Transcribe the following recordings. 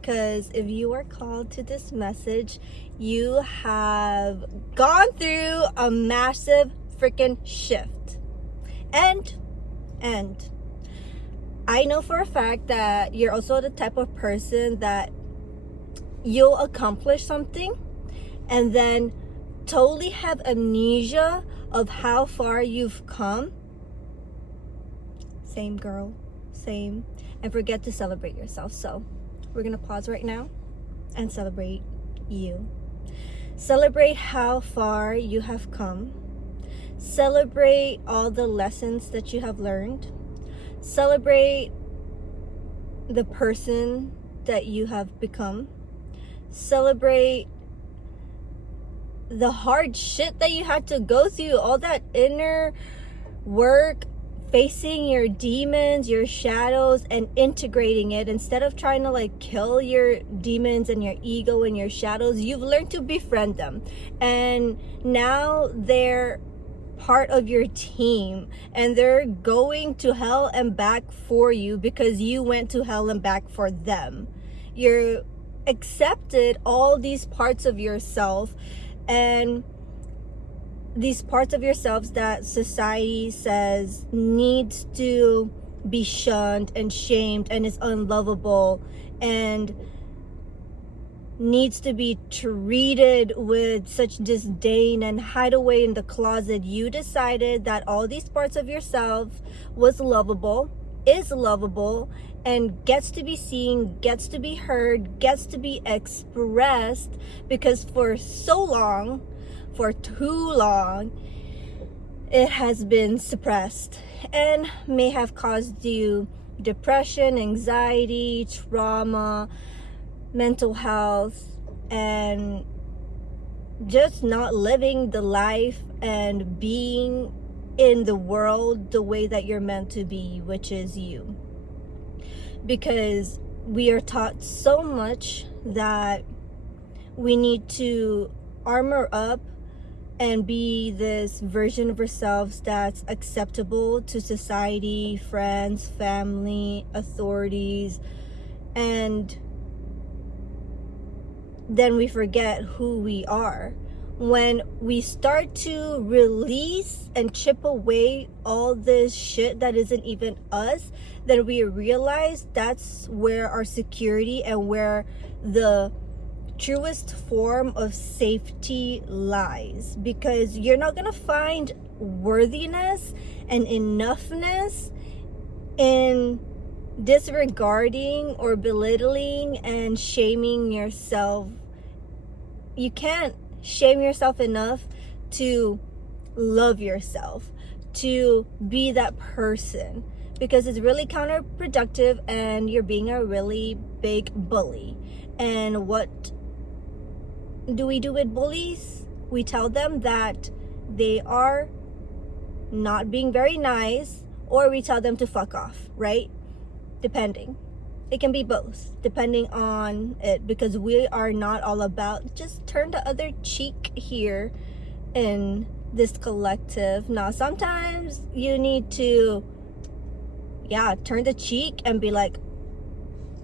Because if you are called to this message, you have gone through a massive freaking shift. And I know for a fact that you're also the type of person that you'll accomplish something and then totally have amnesia of how far you've come. Same, girl, same. And forget to celebrate yourself. So we're gonna pause right now and celebrate you. Celebrate how far you have come. Celebrate all the lessons that you have learned. Celebrate the person that you have become. Celebrate the hard shit that you had to go through, all that inner work, facing your demons, your shadows, and integrating it. Instead of trying to like kill your demons and your ego and your shadows, you've learned to befriend them. And now they're part of your team and they're going to hell and back for you because you went to hell and back for them. You're accepted all these parts of yourself, and these parts of yourselves that society says needs to be shunned and shamed and is unlovable and needs to be treated with such disdain and hide away in the closet. You decided that all these parts of yourself was lovable, is lovable, and gets to be seen, gets to be heard, gets to be expressed, because for so long, for too long, it has been suppressed and may have caused you depression, anxiety, trauma, mental health, and just not living the life and being in the world the way that you're meant to be, which is you. Because we are taught so much that we need to armor up and be this version of ourselves that's acceptable to society, friends, family, authorities, and then we forget who we are. When we start to release and chip away all this shit that isn't even us, then we realize that's where our security and where the truest form of safety lies. Because you're not gonna find worthiness and enoughness in disregarding or belittling and shaming yourself. You can't shame yourself enough to love yourself, to be that person, because it's really counterproductive and you're being a really big bully. And what do we do with bullies? We tell them that they are not being very nice, or we tell them to fuck off, right? Depending. It can be both, depending on it, because we are not all about just turn the other cheek here in this collective. Now, sometimes you need to, turn the cheek and be like,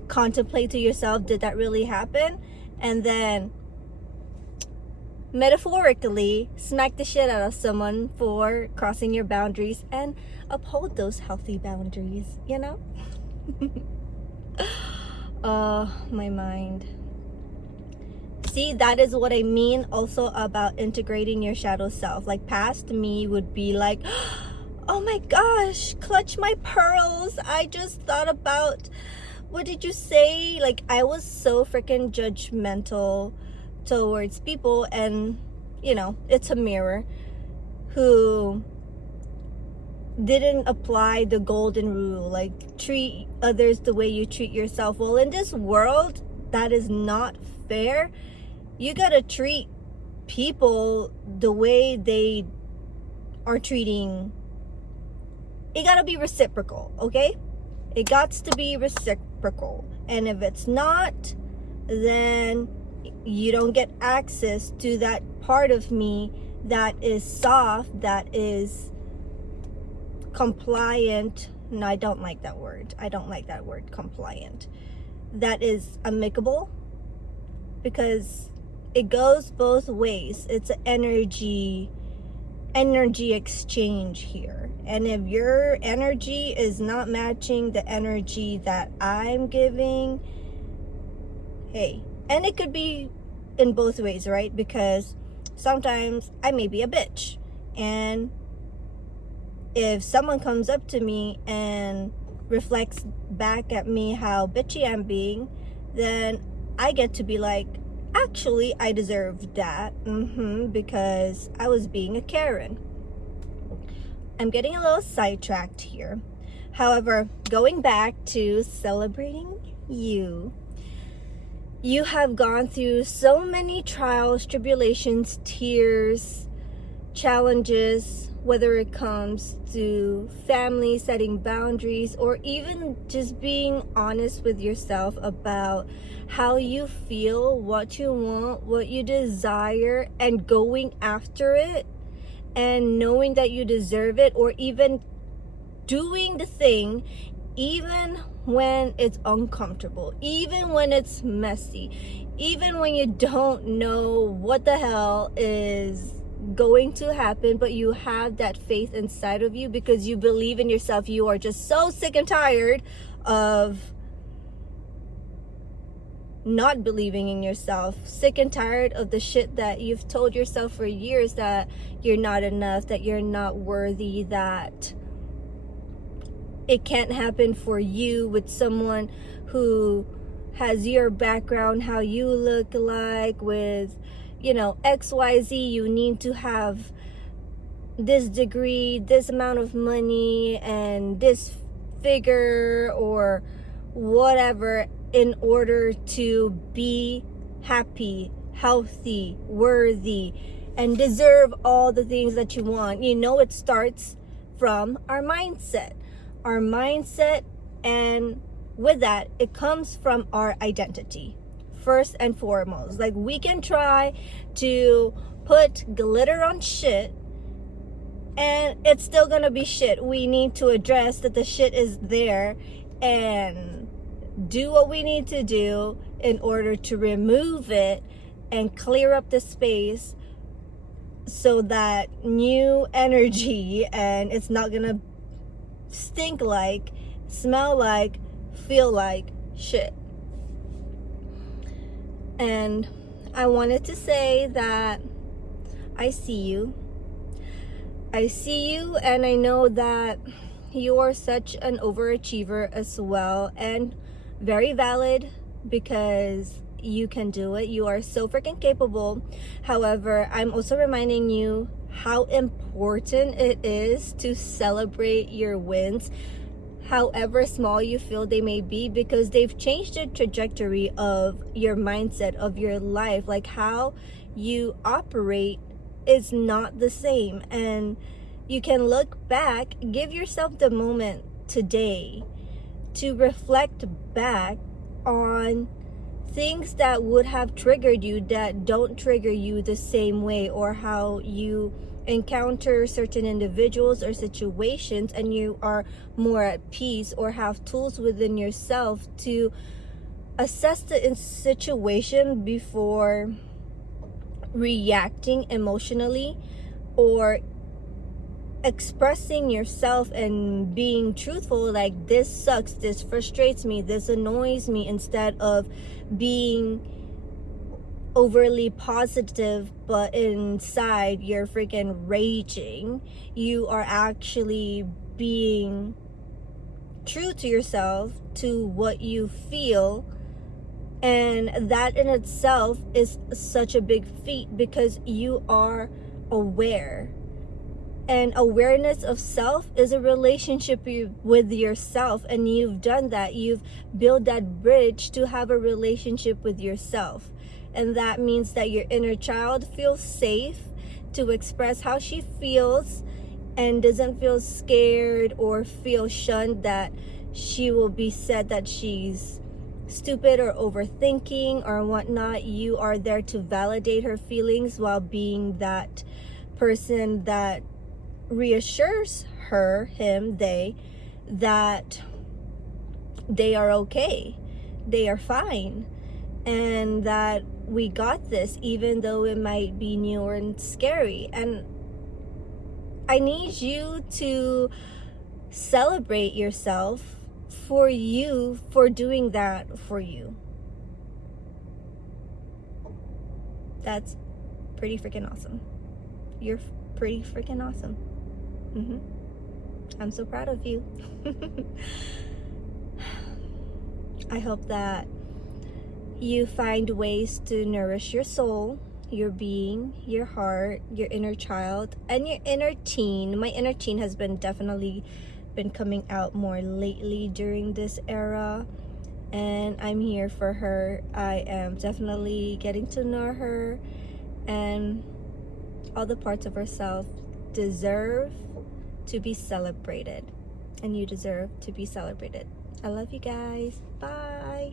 contemplate to yourself, did that really happen? And then metaphorically smack the shit out of someone for crossing your boundaries and uphold those healthy boundaries, you know? My mind. See, that is what I mean also about integrating your shadow self. Like, past me would be like, oh my gosh, clutch my pearls, I just thought about, what did you say? Like, I was so freaking judgmental towards people, and you know, it's a mirror, who didn't apply the golden rule, like treat others the way you treat yourself. Well, in this world that is not fair, you gotta treat people the way they are treating. It gotta be reciprocal, okay? It gots to be reciprocal. And if it's not, then you don't get access to that part of me that is soft, that is compliant. No, I don't like that word. I don't like that word, compliant. that is amicable, because it goes both ways. It's an energy exchange here. And if your energy is not matching the energy that I'm giving, hey, and it could be in both ways, right? Because sometimes I may be a bitch, and if someone comes up to me and reflects back at me how bitchy I'm being, then I get to be like, actually, I deserved that, because I was being a Karen. I'm getting a little sidetracked here. However, going back to celebrating you, you have gone through so many trials, tribulations, tears, challenges, whether it comes to family, setting boundaries, or even just being honest with yourself about how you feel, what you want, what you desire, and going after it, and knowing that you deserve it, or even doing the thing even when it's uncomfortable, even when it's messy, even when you don't know what the hell is going to happen, but you have that faith inside of you because you believe in yourself. You are just so sick and tired of not believing in yourself, sick and tired of the shit that you've told yourself for years, that you're not enough, that you're not worthy, that it can't happen for you with someone who has your background, how you look like, with, XYZ. You need to have this degree, this amount of money, and this figure, or whatever, in order to be happy, healthy, worthy, and deserve all the things that you want. It starts from our mindset. And with that, it comes from our identity, first and foremost. Like, we can try to put glitter on shit, and it's still gonna be shit. We need to address that the shit is there and do what we need to do in order to remove it and clear up the space, so that new energy, and it's not gonna stink like, smell like, feel like shit. And I wanted to say that I see you, and I know that you are such an overachiever as well, and very valid, because you can do it. You are so freaking capable. However, I'm also reminding you how important it is to celebrate your wins, however small you feel they may be, because they've changed the trajectory of your mindset, of your life. Like, how you operate is not the same, and you can look back, give yourself the moment today to reflect back on things that would have triggered you that don't trigger you the same way, or how you encounter certain individuals or situations and you are more at peace, or have tools within yourself to assess the situation before reacting emotionally, or expressing yourself and being truthful, like, this sucks, this frustrates me, this annoys me, instead of being overly positive, but inside you're freaking raging. You are actually being true to yourself, to what you feel, and that in itself is such a big feat, because you are aware. And awareness of self is a relationship with yourself, and you've done that. You've built that bridge to have a relationship with yourself, and that means that your inner child feels safe to express how she feels, and doesn't feel scared or feel shunned that she will be said that she's stupid or overthinking or whatnot. You are there to validate her feelings while being that person that reassures her, him, they, that they are okay, they are fine, and that we got this, even though it might be new and scary. And I need you to celebrate yourself for you, for doing that for you. That's pretty freaking awesome. You're pretty freaking awesome. I'm so proud of you. I hope that you find ways to nourish your soul, your being, your heart, your inner child, and your inner teen. My inner teen has been definitely been coming out more lately during this era, and I'm here for her. I am definitely getting to know her, and all the parts of herself deserve to be celebrated, and you deserve to be celebrated. I love you guys. Bye.